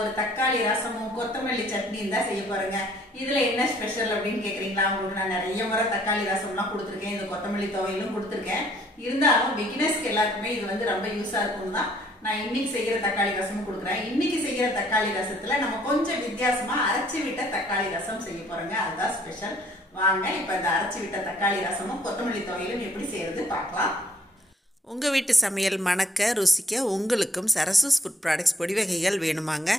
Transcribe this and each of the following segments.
ஒரு தக்காளி ரசமும் கொத்தமல்லி சட்னியும் தான் செய்ய போறேங்க. இதுல என்ன ஸ்பெஷல் அப்படின்னு கேக்குறீங்களா? உங்களுக்கு நான் நிறைய முறை தக்காளி ரசம்லாம் கொடுத்துருக்கேன், இந்த கொத்தமல்லி துவையலும் கொடுத்துருக்கேன். இருந்தாலும் பிகினர்ஸ்க்கு எல்லாருக்குமே இது வந்து ரொம்ப யூஸா இருக்கும் தான் நான் இன்னைக்கு செய்யற தக்காளி ரசமும் கொடுக்குறேன். இன்னைக்கு செய்யற தக்காளி ரசத்துல நம்ம கொஞ்சம் வித்தியாசமா அரைச்சி விட்ட தக்காளி ரசம் செய்ய போறோங்க. அதுதான் ஸ்பெஷல். வாங்க இப்ப இந்த அரைச்சி விட்ட தக்காளி ரசமும் கொத்தமல்லி துவையலும் எப்படி செய்யறது பார்க்கலாம். உங்கள் வீட்டு சமையல் மணக்க ருசிக்க உங்களுக்கும் சரசூஸ் ஃபுட் ப்ராடக்ட்ஸ் பொடி வகைகள் வேணுமாங்க?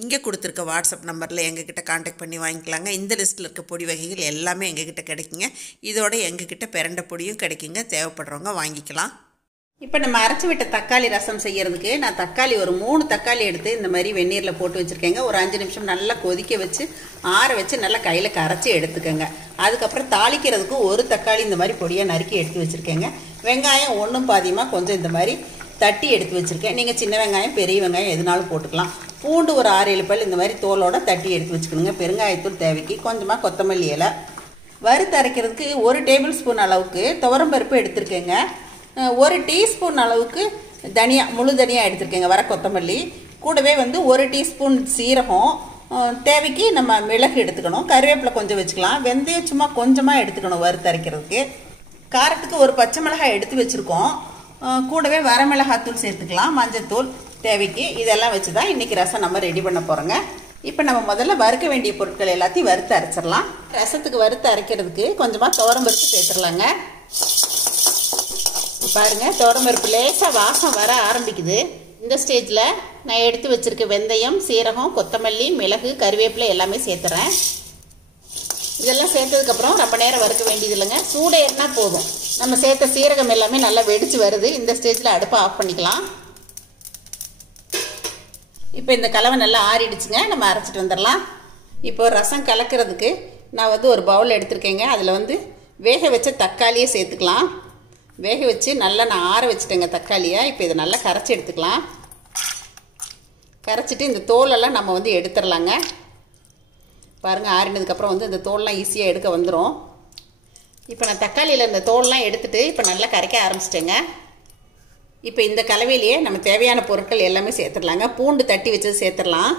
இங்கே கொடுத்துருக்க வாட்ஸ்அப் நம்பரில் எங்ககிட்ட காண்டாக்ட் பண்ணி வாங்கிக்கலாங்க. இந்த லிஸ்ட்டில் இருக்க பொடி வகைகள் எல்லாமே எங்ககிட்ட கிடைக்குங்க. இதோட எங்ககிட்ட பிரண்ட பொடியும் கிடைக்குங்க. தேவைப்படுறவங்க வாங்கிக்கலாம். இப்போ நம்ம அரைச்சி விட்ட தக்காளி ரசம் செய்யறதுக்கு நான் தக்காளி ஒரு 3 தக்காளி எடுத்து இந்த மாதிரி வெந்நீரில் போட்டு வச்சுருக்கேங்க. ஒரு 5 நிமிஷம் நல்லா கொதிக்க வச்சு ஆற வச்சு நல்லா கையில் கரைச்சி எடுத்துக்கோங்க. அதுக்கப்புறம் தாளிக்கிறதுக்கு ஒரு தக்காளி இந்த மாதிரி பொடியாக நறுக்கி எடுத்து வச்சுருக்கேங்க. வெங்காயம் ஒன்றும் பாதியமாக கொஞ்சம் இந்த மாதிரி தட்டி எடுத்து வச்சுருக்கேன். நீங்கள் சின்ன வெங்காயம் பெரிய வெங்காயம் எதுனாலும் போட்டுக்கலாம். பூண்டு ஒரு 6-7 பல் இந்த மாதிரி தோலோட தட்டி எடுத்து வச்சுக்கணுங்க. பெருங்காயத்தூள் தேவைக்கு, கொஞ்சமாக கொத்தமல்லி இலை. வறுத்து அரைக்கிறதுக்கு 1 டேபிள் ஸ்பூன் அளவுக்கு துவரம்பருப்பு எடுத்துருக்கேங்க. 1 டீஸ்பூன் அளவுக்கு தனியா, முழு தனியாக எடுத்துருக்கேங்க. வர கொத்தமல்லி கூடவே வந்து 1 டீஸ்பூன் சீரகம், தேவைக்கு நம்ம மிளகு எடுத்துக்கணும். கருவேப்பிலை கொஞ்சம் வச்சுக்கலாம். வெந்தயம் சும்மா கொஞ்சமாக எடுத்துக்கணும் வறுத்து அரைக்கிறதுக்கு. காரத்துக்கு ஒரு பச்சை மிளகாய் எடுத்து வச்சுருக்கோம். கூடவே வரமிளகாத்தூள் சேர்த்துக்கலாம், மஞ்சத்தூள் தேவைக்கு. இதெல்லாம் வச்சு தான் இன்றைக்கி ரசம் நம்ம ரெடி பண்ண போகிறோங்க. இப்போ நம்ம முதல்ல வறுக்க வேண்டிய பொருட்கள் எல்லாத்தையும் வறுத்து அரைச்சிடலாம். ரசத்துக்கு வறுத்து அரைக்கிறதுக்கு கொஞ்சமாக துவரம்பருப்பு சேர்த்துடலாங்க. பாருங்க, துவரம்பருப்பு லேசாக வாசம் வர ஆரம்பிக்குது. இந்த ஸ்டேஜில் நான் எடுத்து வச்சிருக்க வெந்தயம், சீரகம், கொத்தமல்லி, மிளகு, கருவேப்பிலை எல்லாமே சேர்த்துறேன். இதெல்லாம் சேர்த்ததுக்கப்புறம் ரொம்ப நேரம் வறுக்க வேண்டியது இல்லைங்க. சூடு ஏறினா போதும். நம்ம சேர்த்த சீரகம் எல்லாமே நல்லா வெடிச்சு வருது. இந்த ஸ்டேஜில் அடுப்பை ஆஃப் பண்ணிக்கலாம். இப்போ இந்த கலவை நல்லா ஆறிடுச்சுங்க. நம்ம அரைச்சிட்டு வந்துடலாம். இப்போ ரசம் கலக்கிறதுக்கு நான் வந்து ஒரு பவுல் எடுத்துருக்கேங்க. அதில் வந்து வேக வச்ச தக்காளியை சேர்த்துக்கலாம். வேக வச்சு நல்லா நான் ஆற வச்சுட்டேங்க தக்காளியை. இப்போ இதை நல்லா கரைச்சி எடுத்துக்கலாம். கரைச்சிட்டு இந்த தோலெல்லாம் நம்ம வந்து எடுத்துடலாங்க. பாருங்கள், ஆறினதுக்கப்புறம் வந்து இந்த தோல்லாம் ஈஸியாக எடுக்க வந்துடும். இப்போ நான் தக்காளியில் இந்த தோல்லாம் எடுத்துகிட்டு இப்போ நல்லா கரைக்க ஆரம்பிச்சிட்டேங்க. இப்போ இந்த கலவையிலேயே நம்ம தேவையான பொருட்கள் எல்லாமே சேர்த்துடலாங்க. பூண்டு தட்டி வச்சது சேர்த்துடலாம்.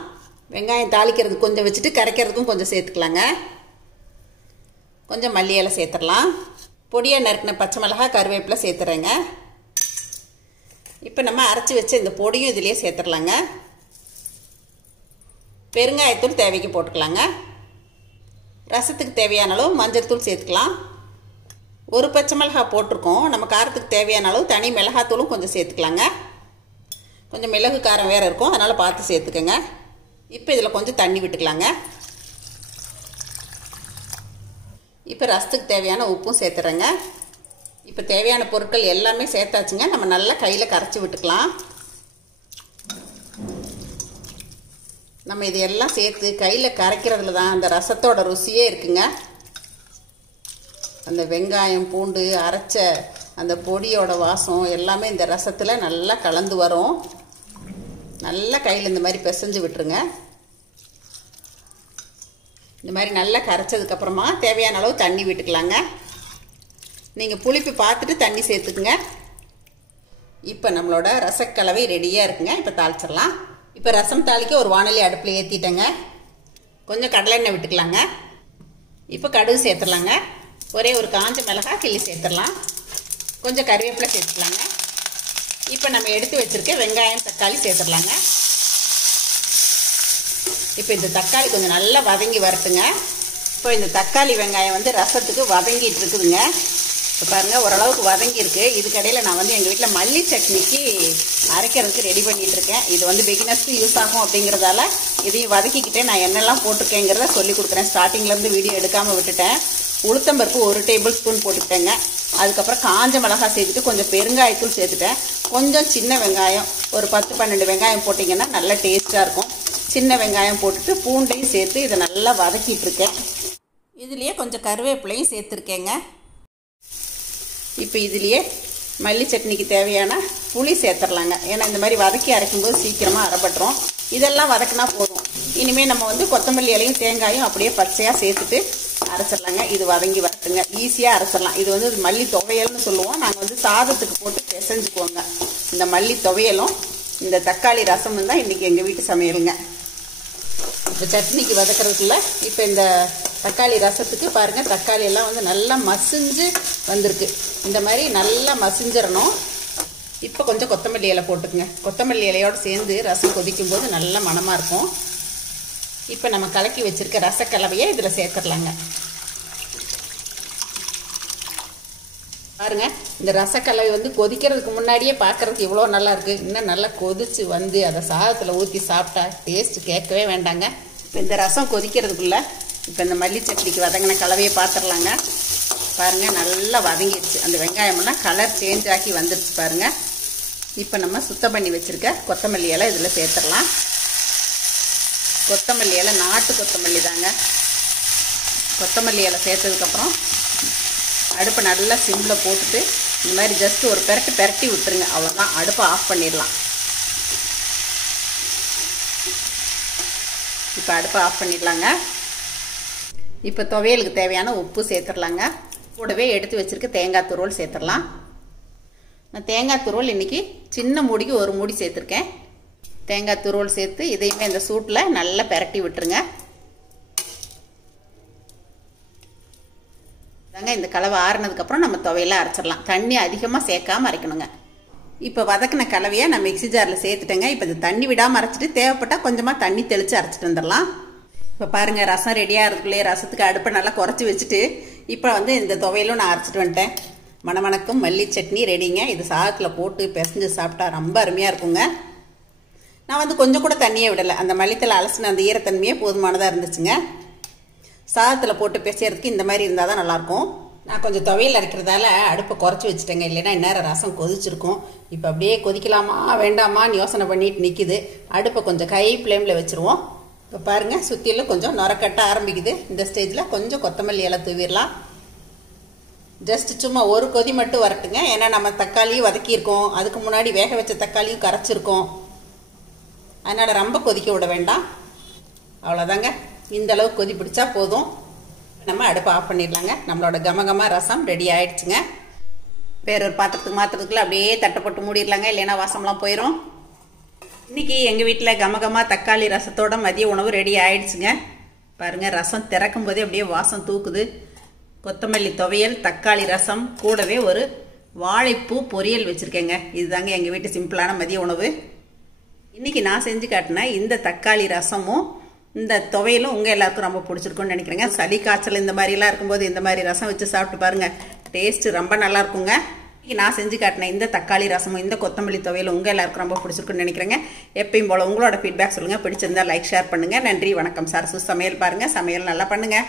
வெங்காயம் தாளிக்கிறதுக்கு கொஞ்சம் வச்சுட்டு கரைக்கிறதுக்கும் கொஞ்சம் சேர்த்துக்கலாங்க. கொஞ்சம் மல்லி இலை சேர்த்துடலாம். பொடியாக நறுக்கின பச்சை மிளகாய், கருவேப்பிலை சேர்த்துறேங்க. இப்போ நம்ம அரைச்சி வச்ச இந்த பொடியும் இதிலே சேர்த்துடலாங்க. பெருங்காயத்தூள் தேவைக்கு போட்டுக்கலாங்க. ரசத்துக்கு தேவையான அளவு மஞ்சள்தூள் சேர்த்துக்கலாம். ஒரு பச்சை மிளகாய் போட்டிருக்கோம். நம்ம காரத்துக்கு தேவையான அளவு தனி மிளகாத்தூளும் கொஞ்சம் சேர்த்துக்கலாங்க. கொஞ்சம் மிளகு காரம் வேறு இருக்கும், அதனால் பார்த்து சேர்த்துக்கோங்க. இப்போ இதில் கொஞ்சம் தண்ணி விட்டுக்கலாங்க. இப்போ ரசத்துக்கு தேவையான உப்பும் சேர்த்துறேங்க. இப்போ தேவையான பொருட்கள் எல்லாமே சேர்த்தாச்சுங்க. நம்ம நல்லா கையில் கரைச்சி விட்டுக்கலாம். நம்ம இது எல்லாம் சேர்த்து கையில் கரைக்கிறதுல தான் அந்த ரசத்தோட ருசியே இருக்குங்க. அந்த வெங்காயம், பூண்டு, அரைச்ச அந்த பொடியோட வாசம் எல்லாமே இந்த ரசத்தில் நல்லா கலந்து வரும். நல்லா கையில் இந்த மாதிரி பிசைஞ்சு விட்டுருங்க. இந்த மாதிரி நல்லா கரைச்சதுக்கப்புறமா தேவையான அளவு தண்ணி விட்டுக்கலாங்க. நீங்கள் புளிப்பு பார்த்துட்டு தண்ணி சேர்த்துக்குங்க. இப்போ நம்மளோட ரசக்கலவை ரெடியாக இருக்குங்க. இப்போ தாளிச்சிடலாம். இப்போ ரசம் தாளிக்க ஒரு வாணலி அடுப்பில் ஏற்றிட்டேங்க. கொஞ்சம் கடலை எண்ணெய் விட்டுக்கலாங்க. இப்போ கடுகு சேர்த்துடலாங்க. ஒரே ஒரு காஞ்ச மிளகாய் கிள்ளி சேர்த்துடலாம். கொஞ்சம் கருவேப்பிலை சேர்த்துக்கலாங்க. இப்போ நம்ம எடுத்து வச்சுருக்க வெங்காயம், தக்காளி சேர்த்துடலாங்க. இப்போ இந்த தக்காளி கொஞ்சம் நல்லா வதங்கி வரட்டுங்க. இப்போ இந்த தக்காளி வெங்காயம் வந்து ரசத்துக்கு வதங்கிட்டு இருக்குதுங்க. இப்போ பாருங்கள், ஓரளவுக்கு வதங்கியிருக்கு. இதுக்கடையில் நான் வந்து எங்கள் வீட்டில் மல்லி சட்னிக்கு அரைக்கிறதுக்கு ரெடி பண்ணிகிட்டு இருக்கேன். இது வந்து பிகினர்ஸ்க்கு யூஸ் ஆகும் அப்படிங்கிறதால இதையும் வதக்கிக்கிட்டே நான் என்னெல்லாம் போட்டிருக்கேங்கிறத சொல்லி கொடுக்குறேன். ஸ்டார்டிங்லேருந்து வீடியோ எடுக்காமல் விட்டுட்டேன். உளுத்தம்பருப்பு 1 டேபிள் ஸ்பூன் போட்டுக்கிட்டேங்க. அதுக்கப்புறம் காஞ்ச மிளகாய் சேர்த்துட்டு கொஞ்சம் பெருங்காயத்தூள் சேர்த்துட்டேன். கொஞ்சம் சின்ன வெங்காயம் ஒரு 10-12 வெங்காயம் போட்டிங்கன்னா நல்லா டேஸ்ட்டாக இருக்கும். சின்ன வெங்காயம் போட்டுட்டு பூண்டையும் சேர்த்து இதை நல்லா வதக்கிட்டு இருக்கேன். இதுலேயே கொஞ்சம் கருவேப்பிலையும் சேர்த்துருக்கேங்க. இப்போ இதுலேயே மல்லி சட்னிக்கு தேவையான புளி சேர்த்துடலாங்க. ஏன்னா இந்த மாதிரி வதக்கி அரைக்கும்போது சீக்கிரமாக அரைப்பட்டுரும். இதெல்லாம் வதக்கினா போதும். இனிமேல் நம்ம வந்து கொத்தமல்லி இலையும் தேங்காயும் அப்படியே பச்சையாக சேர்த்துட்டு அரைச்சிடலாங்க. இது வதங்கி வரட்டுங்க. ஈஸியாக அரைச்சிடலாம். இது வந்து மல்லி துவையல்னு சொல்லுவோம். நாங்கள் வந்து சாதத்துக்கு போட்டு பிசைஞ்சுக்குவோங்க. இந்த மல்லி துவையலும் இந்த தக்காளி ரசமும் தான் இன்றைக்கி எங்கள் வீட்டு சமையலுங்க. இப்போ சட்னிக்கு வதக்கிறதுக்குள்ள இப்போ இந்த தக்காளி ரசத்துக்கு பாருங்கள், தக்காளி எல்லாம் வந்து நல்லா மசிஞ்சு வந்திருக்கு. இந்த மாதிரி நல்லா மசிஞ்சிடணும். இப்போ கொஞ்சம் கொத்தமல்லி இலை போட்டுக்குங்க. கொத்தமல்லி இலையோடு சேர்ந்து ரசம் கொதிக்கும் போது நல்ல மணமாக இருக்கும். இப்போ நம்ம கலக்கி வச்சுருக்க ரசக்கலவையை இதில் சேர்த்துடலாங்க. பாருங்கள், இந்த ரசக்கலவை வந்து கொதிக்கிறதுக்கு முன்னாடியே பார்க்குறதுக்கு இவ்வளோ நல்லா இருக்குது. இன்னும் நல்லா கொதித்து வந்து அதை சாதத்தில் ஊற்றி சாப்பிட்டா டேஸ்ட்டு கேட்கவே வேண்டாங்க. இப்போ இந்த ரசம் கொதிக்கிறதுக்குள்ளே இப்போ இந்த மல்லி சட்னிக்கு வதங்கின கலவையை பார்த்துடலாங்க. பாருங்கள், நல்லா வதங்கிடுச்சு. அந்த வெங்காயமெல்லாம் கலர் சேஞ்ச் ஆக்கி வந்துடுச்சு பாருங்கள். இப்போ நம்ம சுத்தம் பண்ணி வச்சுருக்க கொத்தமல்லி இலை இதில் சேர்த்துடலாம். கொத்தமல்லி இலை நாட்டு கொத்தமல்லி தாங்க. கொத்தமல்லி இலை சேர்த்ததுக்கப்புறம் அடுப்பை நல்லா சிம்மில் போட்டுட்டு இந்த மாதிரி ஜஸ்ட் ஒரு பெரட்டி விட்டுருங்க. அவ்வளோதான், அடுப்பை ஆஃப் பண்ணிடலாம். இப்போ அடுப்பை ஆஃப் பண்ணிடலாங்க. இப்போ துவையலுக்கு தேவையான உப்பு சேர்த்துடலாங்க. கூடவே எடுத்து வச்சுருக்க தேங்காய் துருவல் சேர்த்துடலாம். நான் தேங்காய் துருவல் இன்றைக்கி சின்ன மூடிக்கு ஒரு மூடி சேர்த்துருக்கேன். தேங்காய் துருவல் சேர்த்து இதையுமே இந்த சூட்டில் நல்லா பெரட்டி விட்டுருங்க. தாங்க இந்த கலவை ஆறுனதுக்கப்புறம் நம்ம துவையெல்லாம் அரைச்சிடலாம். தண்ணி அதிகமாக சேர்க்காமல் அரைக்கணுங்க. இப்போ வதக்கின கலவையை நான் மிக்ஸி ஜாரில் சேர்த்துட்டேங்க. இப்போ இது தண்ணி விடாமல் அரைச்சிட்டு தேவைப்பட்டால் கொஞ்சமாக தண்ணி தெளித்து அரைச்சிட்டு வந்துடலாம். இப்போ பாருங்கள், ரசம் ரெடியாக இருக்குள்ளே ரசத்துக்கு அடுப்பை நல்லா குறைச்சி வச்சுட்டு இப்போ வந்து இந்த துவையலும் நான் அரைச்சிட்டு வந்துட்டேன். மணமணக்கும் மல்லி சட்னி ரெடிங்க. இது சாதத்தில் போட்டு பிசைஞ்சு சாப்பிட்டா ரொம்ப அருமையாக இருக்குங்க. நான் வந்து கொஞ்சம் கூட தண்ணியே விடலை. அந்த மல்லித்தலை அலசின அந்த ஈரத்தன்மையே போதுமானதாக இருந்துச்சுங்க. சாதத்தில் போட்டு பிசைறதுக்கு இந்த மாதிரி இருந்தால் தான் நல்லாயிருக்கும். நான் கொஞ்சம் துவையல் அரைக்கிறதால அடுப்பை குறைச்சி வச்சுட்டேங்க. இல்லைன்னா இந்நேரம் ரசம் கொதிச்சிருக்கும். இப்போ அப்படியே கொதிக்கலாமா வேண்டாமான்னு யோசனை பண்ணிட்டு நிற்கிது. அடுப்பை கொஞ்சம் கை ஃப்ளேமில் வச்சுருவோம். இப்போ பாருங்கள், சுற்றிலும் கொஞ்சம் நுரக்கட்ட ஆரம்பிக்குது. இந்த ஸ்டேஜில் கொஞ்சம் கொத்தமல்லி இலை தூவிடலாம். ஜஸ்ட் சும்மா ஒரு கொதி மட்டும் வரட்டுங்க. ஏன்னா நம்ம தக்காளியும் வதக்கியிருக்கோம், அதுக்கு முன்னாடி வேக வச்ச தக்காளியும் கரைச்சிருக்கோம். அதனால் ரொம்ப கொதிக்க விட வேண்டாம். அவ்வளோதாங்க, இந்த அளவுக்கு கொதி பிடிச்சா போதும். நம்ம அடுப்பை ஆஃப் பண்ணிடலாங்க. நம்மளோட கமகமாக ரசம் ரெடி ஆகிடுச்சுங்க. வேறொரு பாத்திரத்துக்கு மாற்றுறதுக்குள்ள அப்படியே தட்டை போட்டு மூடிடலாங்க, இல்லைன்னா வாசம்லாம் போயிடும். இன்றைக்கி எங்கள் வீட்டில் கமகமாக தக்காளி ரசத்தோட மதிய உணவு ரெடி ஆகிடுச்சுங்க. பாருங்கள், ரசம் திறக்கும் போதே அப்படியே வாசம் தூக்குது. கொத்தமல்லி துவையல், தக்காளி ரசம், கூடவே ஒரு வாழைப்பூ பொரியல் வச்சுருக்கேங்க. இதுதாங்க எங்கள் வீட்டு சிம்பிளான மதிய உணவு. இன்றைக்கி நான் செஞ்சு காட்டினேன் இந்த தக்காளி ரசமும் இந்த துவையலும் உங்கள் எல்லாருக்கும் ரொம்ப பிடிச்சிருக்குன்னு நினைக்கிறேங்க. சளி காய்ச்சல் இந்த மாதிரிலாம் இருக்கும்போது இந்த மாதிரி ரசம் வச்சு சாப்பிட்டு பாருங்கள், டேஸ்ட்டு ரொம்ப நல்லாயிருக்குங்க. இன்றைக்கி நான் செஞ்சு காட்டினேன் இந்த தக்காளி ரசமும் இந்த கொத்தமல்லி துவையலும் உங்கள் எல்லாருக்கும் ரொம்ப பிடிச்சிருக்குன்னு நினைக்கிறேங்க. எப்பயும் போல் உங்களோட ஃபீட்பேக் சொல்லுங்கள். பிடிச்சிருந்தால் லைக் ஷேர் பண்ணுங்கள். நன்றி, வணக்கம். சரசு சமையல் பாருங்கள், சமையல் நல்லா பண்ணுங்கள்.